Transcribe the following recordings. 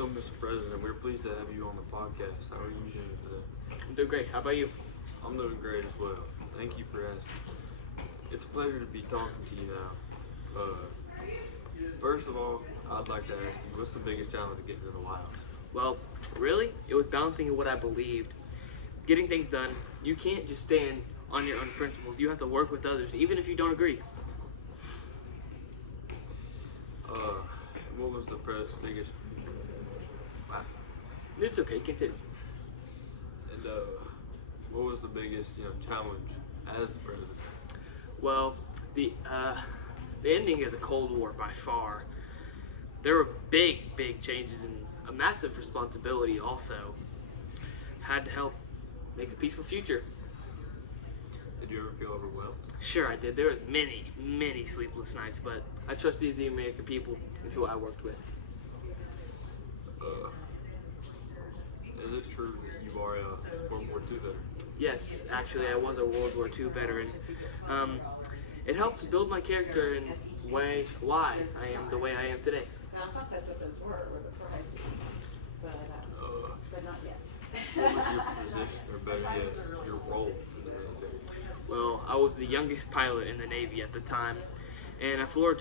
Hello, Mr. President. We're pleased to have you on the podcast. How are you doing today? I'm doing great. How about you? I'm doing great as well. Thank you for asking. It's a pleasure to be talking to you now. First of all, I'd like to ask you, what's the biggest challenge to getting to the White House? Well, really, it was balancing what I believed. Getting things done, you can't just stand on your own principles. You have to work with others, even if you don't agree. What was the biggest? Wow. It's okay, continue. And what was the biggest, challenge as the president? Well, the ending of the Cold War by far. There were big changes and a massive responsibility also. Had to help make a peaceful future. Did you ever feel overwhelmed? Sure I did. There was many sleepless nights, but I trusted the American people and who I worked with. Is it true that you are a World War II veteran? Yes, actually I was a World War II veteran. It helped build my character and why I am the way I am today. And I thought that's what those were the prizes, but not yet. What was your position, or better yet, your role in the military? Well, I was the youngest pilot in the Navy at the time, and I flew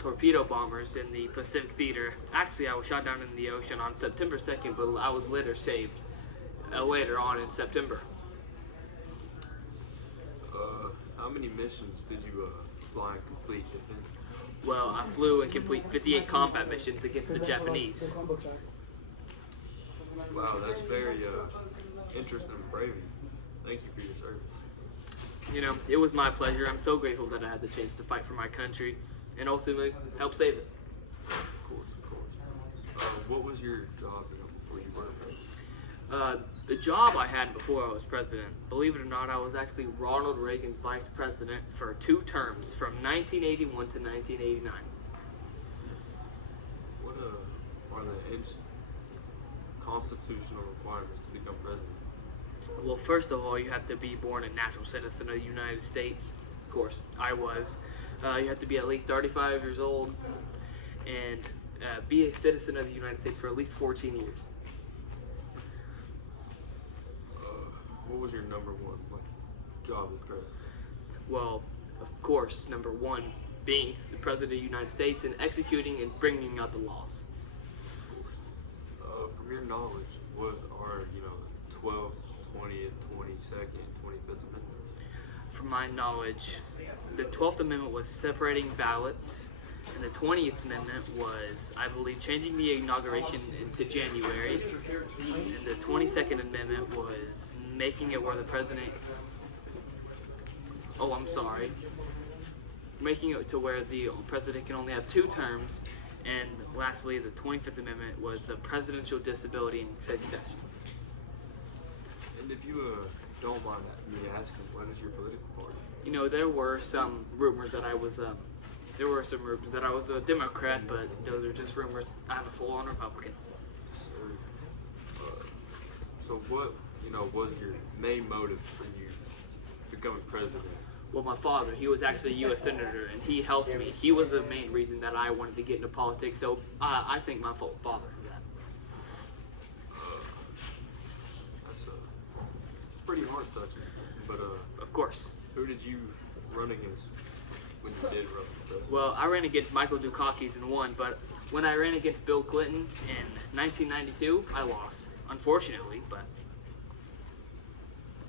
torpedo bombers in the Pacific Theater. Actually, I was shot down in the ocean on September 2nd, but I was later saved later on in September. How many missions did you fly and complete, if any? Well, I flew and completed 58 combat missions against the Japanese. Wow, that's very interesting and brave of you. Thank you for your service. You know, it was my pleasure. I'm so grateful that I had the chance to fight for my country and ultimately help save it. Of course. What was your job before you were president? The job I had before I was president, believe it or not, I was actually Ronald Reagan's vice president for 2 terms from 1981 to 1989. What are the constitutional requirements to become president? Well, first of all, you have to be born a natural citizen of the United States. Of course, I was. You have to be at least 35 years old and be a citizen of the United States for at least 14 years. What was your number one job as president? Well, of course, number one, being the president of the United States and executing and bringing out the laws. From your knowledge, what are, the 12th, 20th, 22nd, and 25th Amendments? From my knowledge, the 12th Amendment was separating ballots, and the 20th Amendment was, I believe, changing the inauguration into January, and the 22nd Amendment was making it where the president, making it to where the president can only have 2 terms, and lastly, the 25th Amendment was the presidential disability and succession. And if you don't mind me asking, what is your political party? You know, there were some rumors that I was a Democrat, but those are just rumors. I'm a full-on Republican. So what, was your main motive for you becoming president? Well, my father, he was actually a U.S. Senator, and he helped me. He was the main reason that I wanted to get into politics, so I thank my father for that. That's pretty heart-touching, but Of course. who did you run against when you did run for president? Well, I ran against Michael Dukakis and won, but when I ran against Bill Clinton in 1992, I lost, unfortunately, but...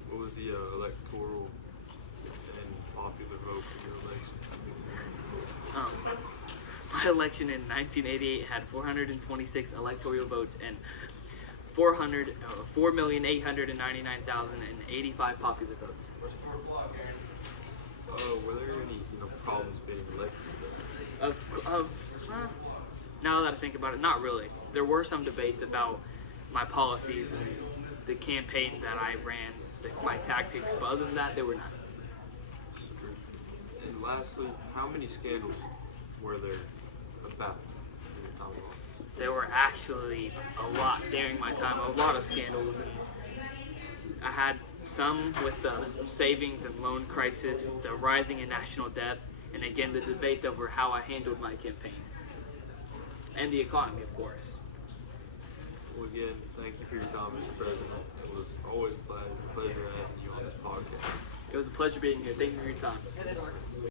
What was the electoral and popular vote for your election? My election in 1988 had 426 electoral votes and 4,899,085 popular votes. Were there any, problems being elected? Now that I think about it, not really. There were some debates about my policies and the campaign that I ran, my tactics, but other than that, there were none. And lastly, how many scandals were there about in your time of office? There were actually a lot during my time, a lot of scandals, and I had some with the savings and loan crisis, the rising in national debt, and again the debate over how I handled my campaigns. and the economy, of course. Well, again, thank you for your time, Mr. President. It was always a pleasure having you on this podcast. It was a pleasure being here. Thank you for your time.